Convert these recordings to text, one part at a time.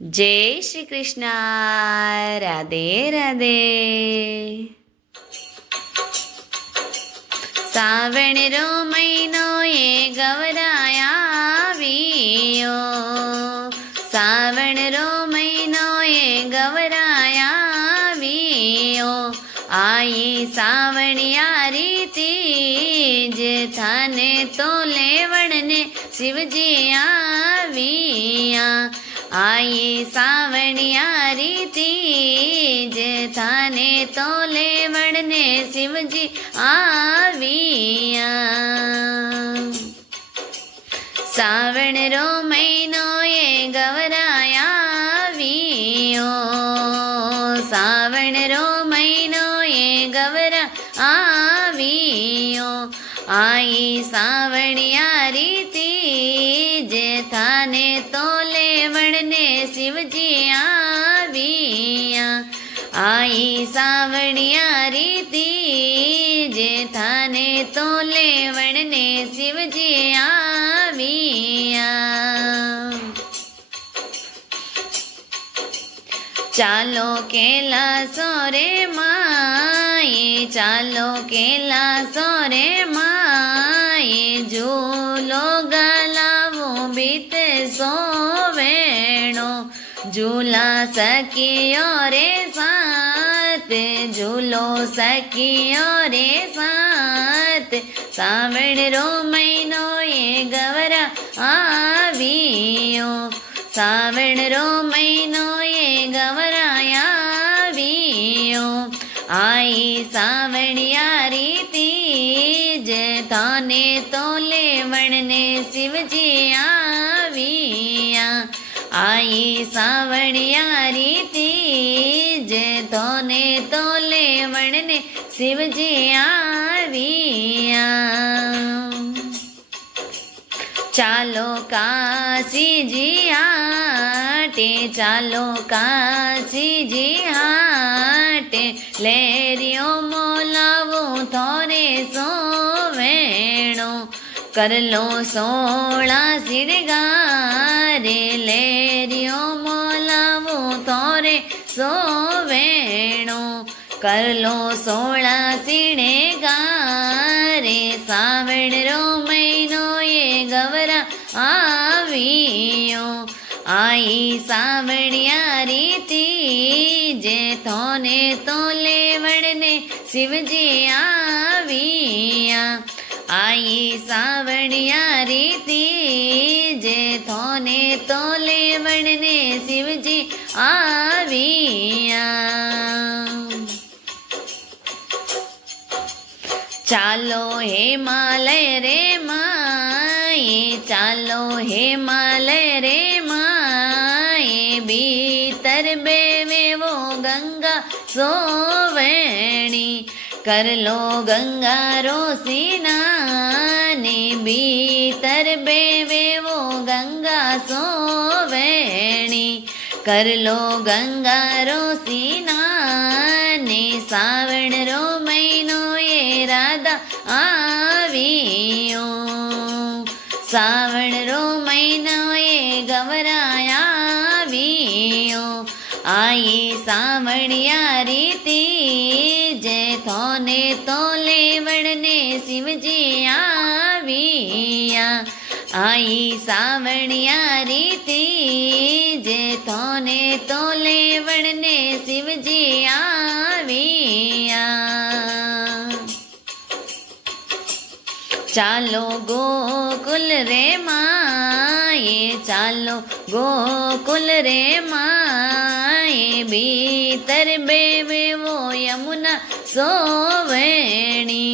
जय श्री कृष्ण। राधे राधे। सावण रो महीनो ये गवराया वियो, सावण रो महीनो ये गवराया वियो। आई सावणियारी तीज थाने तो लेवण ने शिवजी आविया। आई सावणियारी तीज थाने तो लेवण ने शिवजी आविया। सावण रो महीनो ये गवराया वियो, सावण रो महीनो ये गवरा आवियो। आई सावणियारी तीज थाने तो लेवण ने शिवजी आविया। आई सावणियारी तीज थाने तो लेवण ने शिवजी आविया। चालो केला सोरे माए, चालो केला सोरे माए। झूलो गलावो बीत सोवेणो, झूला सखियो रे साथ, झूलो सखियो रे साथ। सावण रो महीनो ये गवरा आवियो, सावण रो महीनो ये गवराया वियो। आई सावणियारी तीज थाने तो लेवण ने शिवजी आविया। आई सावणियारी तीज थाने तो लेवण ने शिवजी आविया। चालो काशी जी हाटे, चालो काशी जी हाटे। लेरियो मोलावो थोरे सोवेणो, कर लो 16 सिड़गारे। लेरियो मोलावो थोरे सोवेणो, कर लो 16 सिड़गारे। सावण रो महीनो ये गवरा आवियो। आई सावणियारी तीज थाने तो लेवण ने शिवजी आविया। आई सावणियारी तीज थाने तो लेवण ने शिवजी आविया। चालो हिमालय रे माए, चालो हिमालय रे माए। भीतर बेवे वो गंगा सोवेणी, कर लो गंगा रो स्नाने। भीतर बेवे वो गंगा सोवेणी, कर लो गंगा रो स्नाने। सावण रो महीनो ये राधा आवियो, सावण रो महीनो ये गवराया वियो। आई सावणियारी तीज थाने तो लेवण ने शिवजी आविया। आई सावणियारी तीज थाने तो लेवण ने शिवजी आविया। चालो गोकुल रे माए, चालो गोकुल रे माए। भीतर बेवे वो यमुना सोवेणी,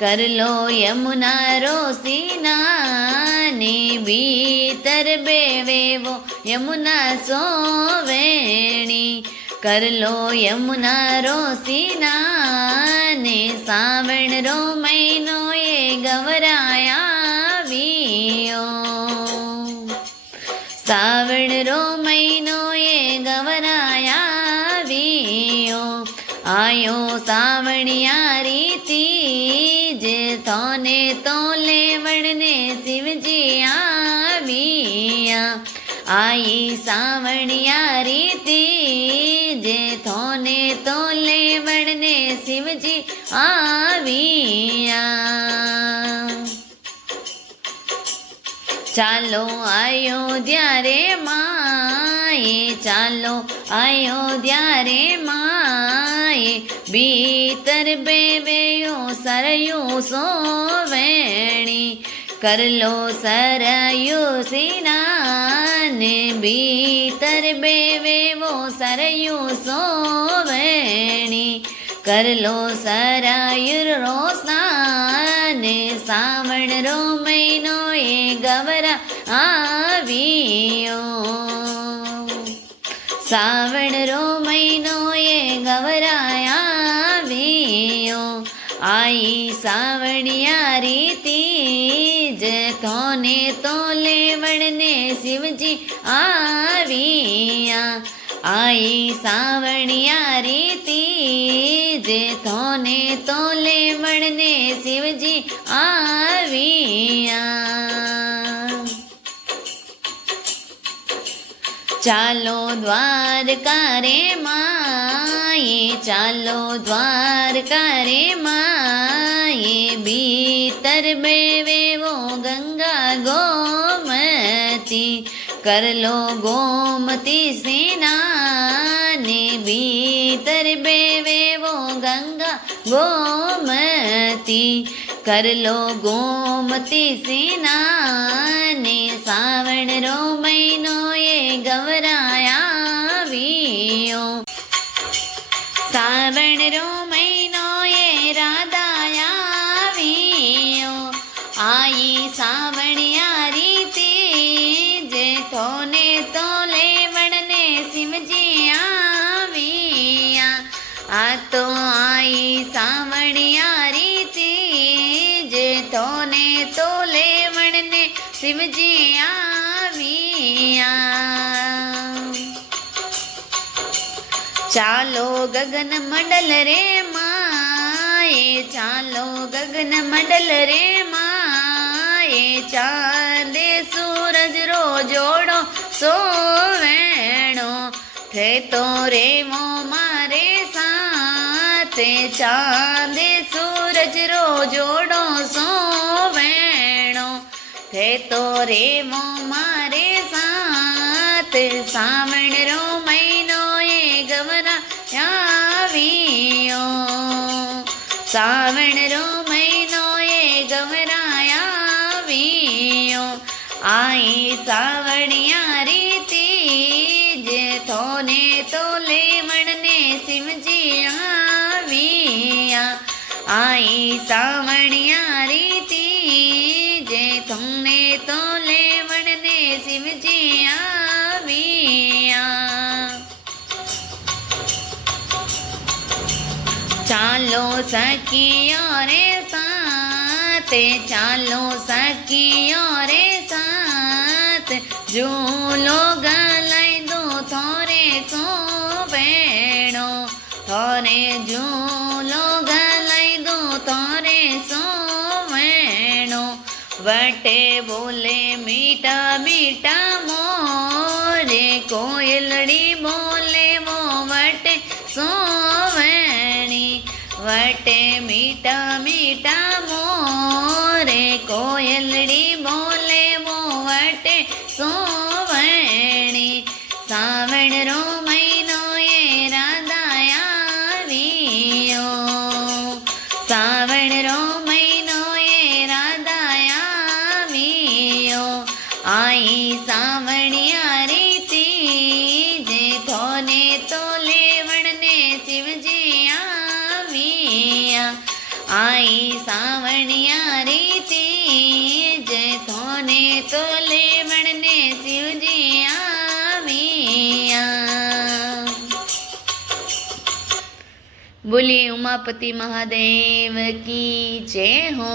कर लो यमुना रो स्नाने। भीतर बेवे वो यमुना सोवेणी, कर लो यमुना रो स्नाने। सावण रो महीनो ये गवराया वियो, सावण रो महीनो ये गवराया वियो। आयो सावणियारी तीज थाने तो लेवण ने शिवजी आविया। आई सावणियारी तीजे थोने तो लेवण ने शिवजी आविया। चालो अयोध्या रे माए, चालो अयोध्या रे माए, भीतर बेवेयो सरयू सोवेणी, कर लो सरयू स्नान, भीतर बेवे वो सरयू सोवेणी, कर लो सरायुरो स्नान। सावण रो महीनो ये गवरा आवियो, सावण रो महीनो ये गवरा आवियो। आई सावणियारी तीज थोने तो लेवण ने शिवजी आविया। आई सावणियारी तीज थोने तो लेवण ने शिवजी आविया। चालो द्वारका रे माए, चालो द्वारका रे माए, भीतर बेवे वो गंगा गोमती, कर लो गोमती स्नान, भीतर बेवे वो गंगा गोमती, कर लो गोमती स्नान। सावण रो महीनो ये गवराया वियो, सावण रो महीनो ये राधाया वियो। आई सावणियारी तीज थोने तो लेवण ने शिवजी आविया। आ तो आई सावणियारी तीज थोने तो लेवण ने शिवजी आविया। चालो गगन मंडल रे माए, चालो गगन मंडल रे माए, चांदे सूरज रो जोड़ो सोवेणो, थे तो रे वो मारे साथ, चांदे सूरज रो जोड़ो सोवेणो, थे तो रे वो मारे साथ। सावण रो महीनो ये गवरा आवियो, सावण रो महीनो ये गवरा आवियो। आई सावणियारी तीज थोने तो लेवण ने शिवजी आविया। आई सावणियारी तीज थोने तो लेवण ने शिवजी आविया। चालो सखियों रे साथ, चालो सखियों रे साथ, झूलो गलाई दो थोरे सो बेणो, थोरे झूलो गलाई दो थोरे सो बेणो। वटे बोले मीठा मीठा मोरे, कोयलड़ी बोले वो वटे सोवेणी, वटे मीठा मीठा मोरे, कोयलड़ी बोले वो वटे सोवेणी। सावण रो महीनो ये राधाया वियो, सावण रो महीनो ये राधाया वियो। आई सावणियारी तीज थोने तो लेवण ने शिवजी आविया। आई सावणियारी तीज थोने तो लेवण ने शिवजी आविया। बोलिए उमापति महादेव की जय हो।